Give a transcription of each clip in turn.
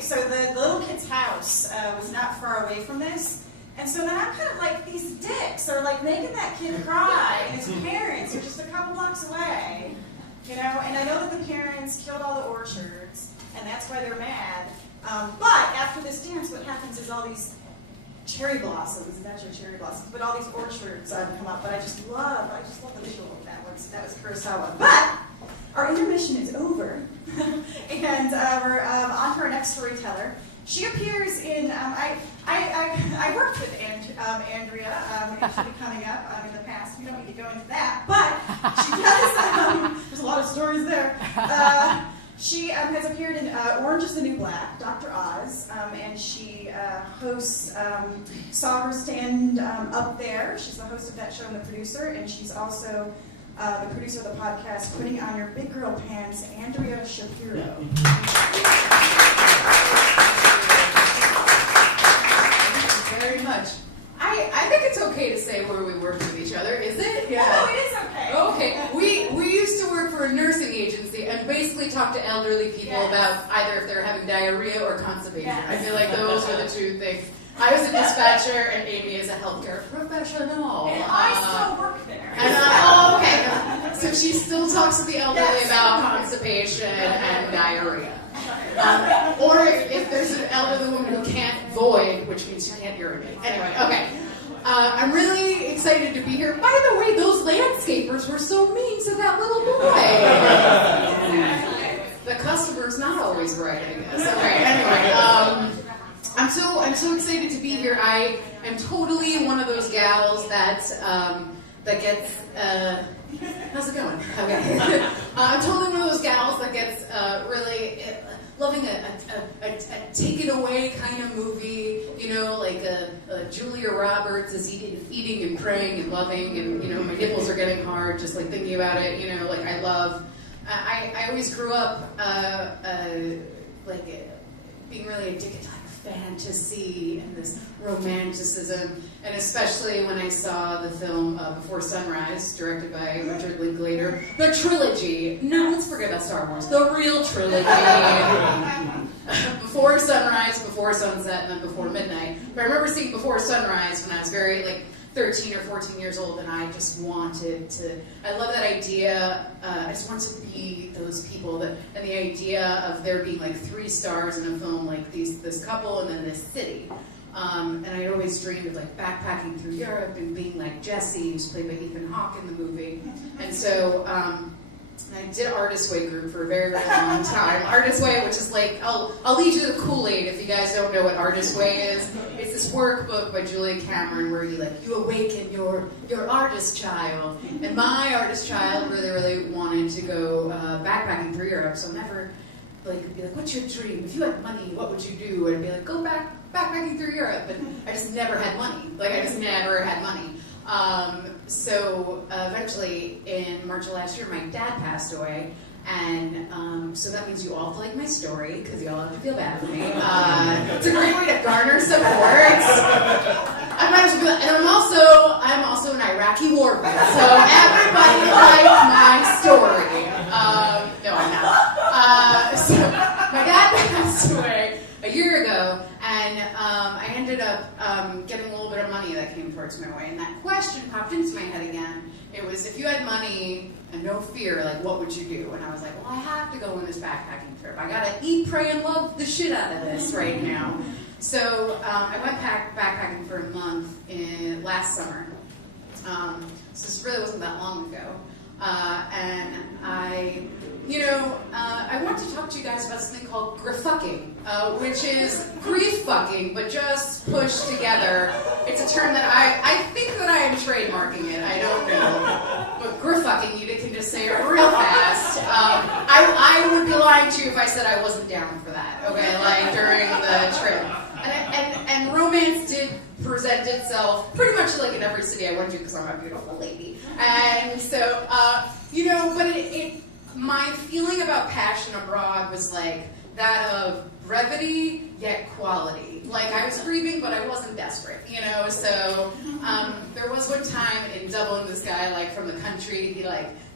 so the little kid's house was not far away from this. And so then I'm kind of like, these dicks are like making that kid cry, and his parents are just a couple blocks away, you know. And I know that the parents killed all the orchards, and that's why they're mad. But after this dance, what happens is all these cherry blossoms, and that's your cherry blossoms, but all these orchards come up. But I just love the visual of that one. So that was Kurosawa. But our intermission is over, and we're on to our next storyteller. She appears in, I worked with Andrea, and she'll be coming up in the past. We don't need to go into that, but she does, there's a lot of stories there. She has appeared in Orange is the New Black, Dr. Oz, and she hosts Saw Her Stand Up There. She's the host of that show and the producer, and she's also the producer of the podcast, Putting on Your Big Girl Pants, Andrea Shapiro. Very much. I think it's okay to say where we work with each other, is it? Yeah. Oh, it is okay. Okay. We used to work for a nursing agency and basically talk to elderly people about either if they're having diarrhea or constipation. Yes. I feel like those are the two things. I was a dispatcher and Amy is a healthcare professional. And I still work there. Okay. So she still talks to the elderly about constipation and diarrhea. Or if there's an elderly woman who can't void, which means she can't urinate. Anyway, okay. I'm really excited to be here. By the way, those landscapers were so mean to that little boy. The customer's not always right, I guess. Okay, anyway. I'm so excited to be here. I am totally one of those gals that gets how's it going? Okay. I'm totally one of those gals that gets really loving a take it away kind of movie, you know, like Julia Roberts is eating and praying and loving, and you know my nipples are getting hard just like thinking about it. You know, like I always grew up being really addicted to fantasy and this romanticism, and especially when I saw the film Before Sunrise, directed by Richard Linklater, the trilogy. No, let's forget about Star Wars. The real trilogy. Before Sunrise, Before Sunset, and then Before Midnight. But I remember seeing Before Sunrise when I was very 13 or 14 years old, and I just wanted to, I love that idea, I just want to be those people, and the idea of there being 3 stars in a film like this couple and then this city. And I always dreamed of backpacking through Europe and being like Jesse, who's played by Ethan Hawke in the movie. And so I did Artist Way group for a very, very long time. Artist Way, which is I'll lead you to the Kool-Aid if you guys don't know what Artist Way is. It's this workbook by Julia Cameron where you awaken your artist child. And my artist child really, really wanted to go backpacking through Europe. So whenever be like, what's your dream? If you had money, what would you do? And I'd be like, go backpacking through Europe. And I just never had money. I just never had money. So eventually, in March of last year, my dad passed away, and so that means you all like my story, because you all have to feel bad for me. It's a great way to garner support. I might as well, and I'm also an Iraqi war vet, so everybody likes my story. No, I'm not. So my dad passed away a year ago, and I ended up getting a little bit of money that came towards my way, and that question popped into my head again. It was, if you had money and no fear, what would you do? And I was like, well, I have to go on this backpacking trip. I gotta eat, pray, and love the shit out of this right now. So I went backpacking for a month last summer. So this really wasn't that long ago. And I want to talk to you guys about something called grifucking, which is grief fucking, but just pushed together. It's a term that I think that I am trademarking it. I don't know. But grifucking, you can just say it real fast. I would be lying to you if I said I wasn't down for that, okay, during the trip. And romance did present itself pretty much in every city I went to because I'm a beautiful lady. And so, but my feeling about passion abroad was that of brevity yet quality. I was grieving, but I wasn't desperate, So there was one time in Dublin, this guy from the country, he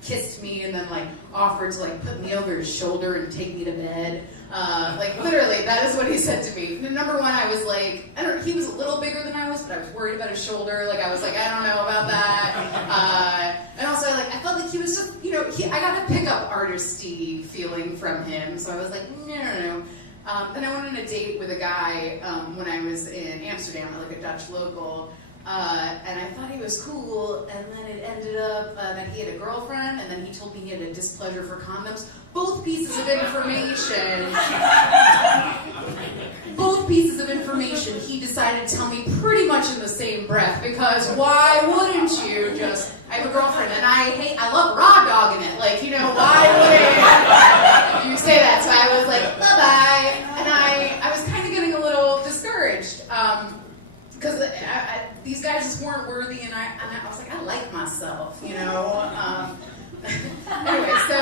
kissed me and then like offered to like put me over his shoulder and take me to bed. Like literally, that is what he said to me. Number one, I was like, he was a little bigger than I was, but I was worried about his shoulder. Like I was like, I don't know about that. And also, like I felt like he was just, I got a pickup artisty feeling from him. So I was like, no. Then I went on a date with a guy when I was in Amsterdam at like a Dutch local. And I thought he was cool, and then it ended up that he had a girlfriend, and then he told me he had a displeasure for condoms. Both pieces of information he decided to tell me pretty much in the same breath, because why wouldn't you I have a girlfriend, and I love raw dogging it, like, why wouldn't you say that? So I was like, bye-bye, and I was kind of getting a little discouraged, because these guys just weren't worthy, and I was like, I like myself, Anyway, so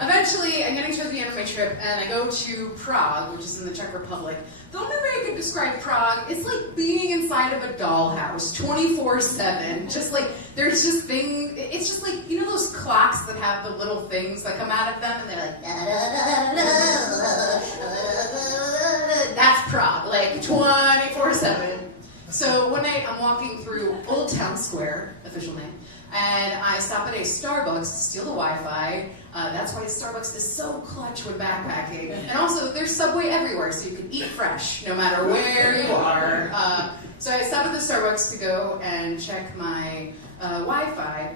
eventually I'm getting towards the end of my trip, and I go to Prague, which is in the Czech Republic. The only way I could describe Prague is like being inside of a dollhouse 24/7. Just like, there's just things, it's just like, those clocks that have the little things that come out of them, and they're like, that's Prague, like 24/7. So one night I'm walking through Old Town Square, official name, and I stop at a Starbucks to steal the Wi-Fi. That's why Starbucks is so clutch when backpacking. And also, there's Subway everywhere, so you can eat fresh no matter where you are. So I stop at the Starbucks to go and check my Wi-Fi,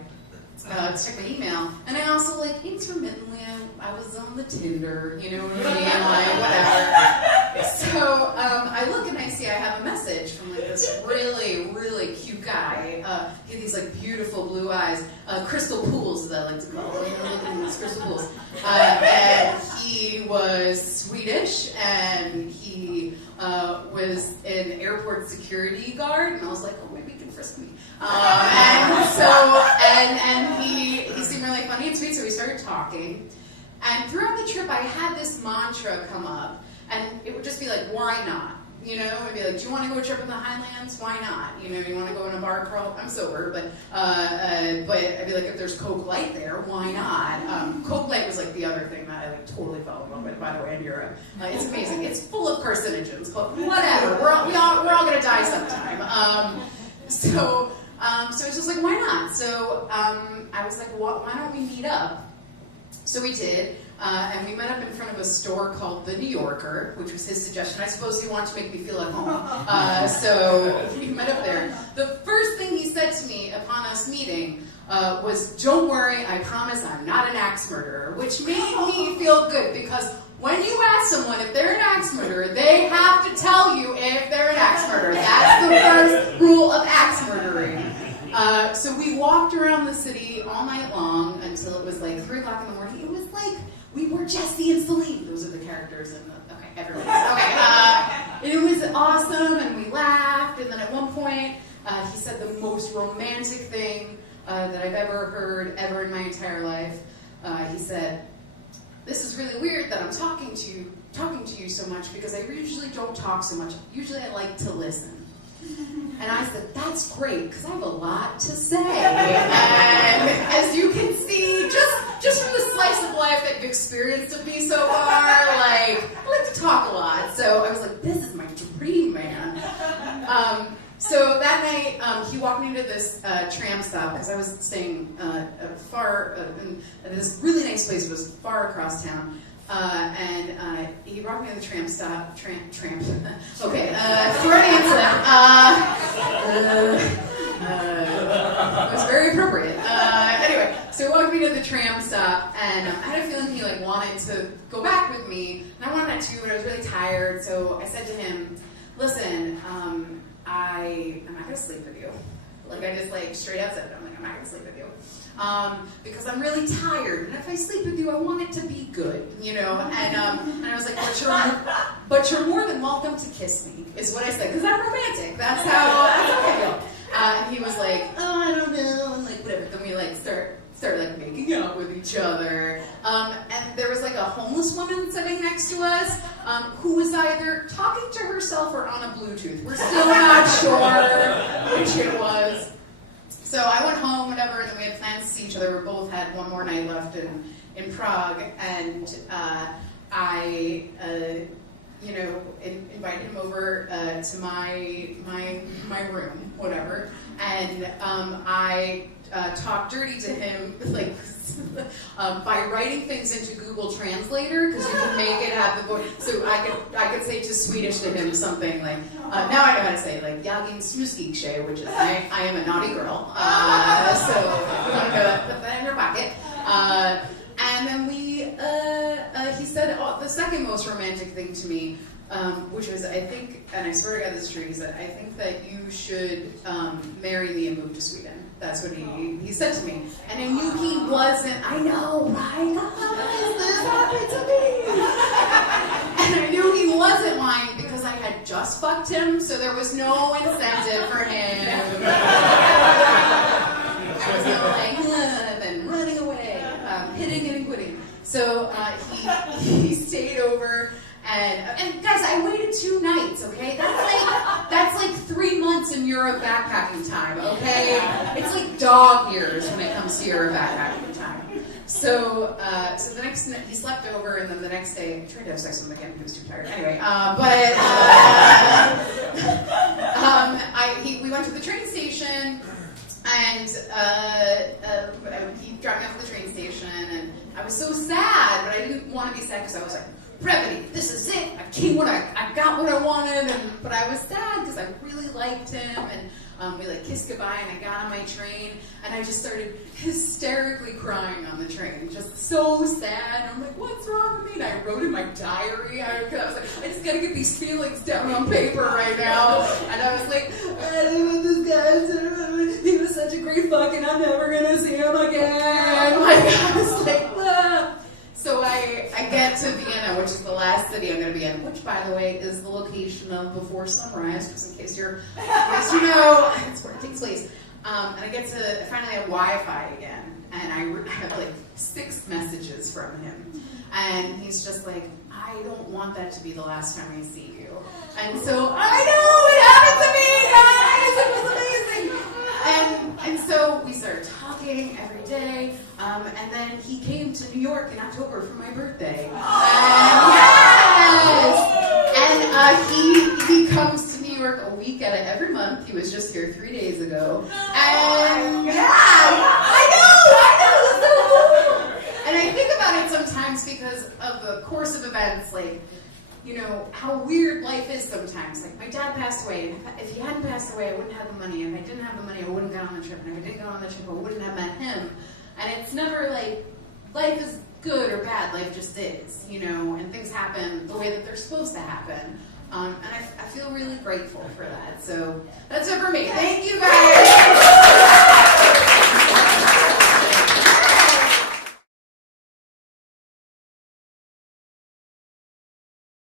to check my email. And I also, like, intermittently, I was on the Tinder, you know what I mean? Like, whatever. So I look and I see I have a message from like this really, really cute guy. He had these like beautiful blue eyes, crystal pools as I like to call them. Look at these crystal pools. And he was Swedish, and he was an airport security guard. And I was like, oh, maybe he can frisk me. And he seemed really funny and sweet, so we started talking. And throughout the trip, I had this mantra come up, and it would just be like, why not? It'd be like, do you want to go trip in the Highlands? Why not? You want to go in a bar crawl? I'm sober, but I'd be like, if there's Coke Light there, why not? Coke Light was like the other thing that I like totally fell in love with, by the way, in Europe. It's amazing. It's full of carcinogens, but whatever. We're all gonna die sometime. So it's just like, why not? So I was like, why don't we meet up? So we did, and we met up in front of a store called The New Yorker, which was his suggestion. I suppose he wanted to make me feel at home. So we met up there. The first thing he said to me upon us meeting was, don't worry, I promise I'm not an axe murderer, which made me feel good, because when you ask someone if they're an axe murderer, they have to tell you if they're an axe murderer. That's the first rule of axe murdering. So we walked around the city all night long until it was like 3 o'clock in the morning. It was like we were Jesse and Celine. Those are the characters in the, okay, everyone. Okay, it was awesome, and we laughed, and then at one point, he said the most romantic thing that I've ever heard, ever in my entire life. He said, this is really weird that I'm talking to you so much, because I usually don't talk so much. Usually I like to listen. And I said, that's great, because I have a lot to say. And as you can see, just from the slice of life that you've experienced of me so far, like, I like to talk a lot. So I was like, this is my dream, man. So that night, he walked me to this tram stop, because I was staying in this really nice place. It was far across town. And he brought me to the tram stop. Tramp. Okay, Freudian slip. It was very appropriate. Anyway, so he walked me to the tram stop, and I had a feeling he like wanted to go back with me, and I wanted to, but I was really tired. So I said to him, "Listen, I'm not gonna sleep with you." Like I just like straight out said it. I'm like, I'm not gonna sleep with you. Because I'm really tired, and if I sleep with you, I want it to be good, And I was like, but you're more than welcome to kiss me, is what I said, because I'm romantic. That's how I feel. And he was like, oh, I don't know, and like whatever. Then we like start like making out with each other. And there was like a homeless woman sitting next to us, who was either talking to herself or on a Bluetooth. We're still not sure which it was. So I went home, whatever, and then we had plans to see each other. We both had one more night left in Prague, and I invited him over to my room, whatever, and I talked dirty to him, like, by writing things into Google Translator, because you can make it have the voice. So I could say to Swedish to him something like, now I know how to say, like, "Jag är en snuskig tjej," which is I am a naughty girl. So you want to put that in your pocket. And then he said the second most romantic thing to me, which was, I think, and I swear to God this is true, he said, "I think that you should marry me and move to Sweden." That's what he said to me. And I knew he wasn't, I know, right? This happened to me. And I knew he wasn't lying because I had just fucked him, so there was no incentive for him. I was not like, then running away, hitting and quitting. So he stayed over. And guys, I waited 2 nights, okay? That's like 3 months in Europe backpacking time, okay? It's like dog years when it comes to Europe backpacking time. So the next night, he slept over, and then the next day, I tried to have sex with him again, he was too tired. Anyway, we went to the train station, and he dropped me off at the train station, and I was so sad, but I didn't want to be sad because I was like, brevity, this is it. I got what I wanted, but I was sad because I really liked him, and we like kissed goodbye, and I got on my train, and I just started hysterically crying on the train, just so sad. And I'm like, what's wrong with me? And I wrote in my diary. I was like, I just gotta get these feelings down on paper right now. And I was like, this guy, he was such a great fuck, and I'm never gonna see him again. Like, I was like, ah. So I get to Vienna, which is the last city I'm going to be in, which, by the way, is the location of Before Sunrise, just in case you know, it's where it takes place. And I finally have Wi-Fi again, and I have like 6 messages from him. And he's just like, I don't want that to be the last time I see you. And so, I know, it happened to me, guys! It was amazing! And so we started talking every day, and then he came to New York in October for my birthday. And he comes to New York a week out of every month. He was just here 3 days ago. And I know, it's so cool. And I think about it sometimes because of the course of events, like, you know, how weird life is sometimes. Like, my dad passed away, and if he hadn't passed away, I wouldn't have the money, and if I didn't have the money, I wouldn't get on the trip, and if I didn't go on the trip, I wouldn't have met him. And it's never like, life is good or bad, life just is, you know, and things happen the way that they're supposed to happen. And I feel really grateful for that. So, that's it for me. Thank you, guys!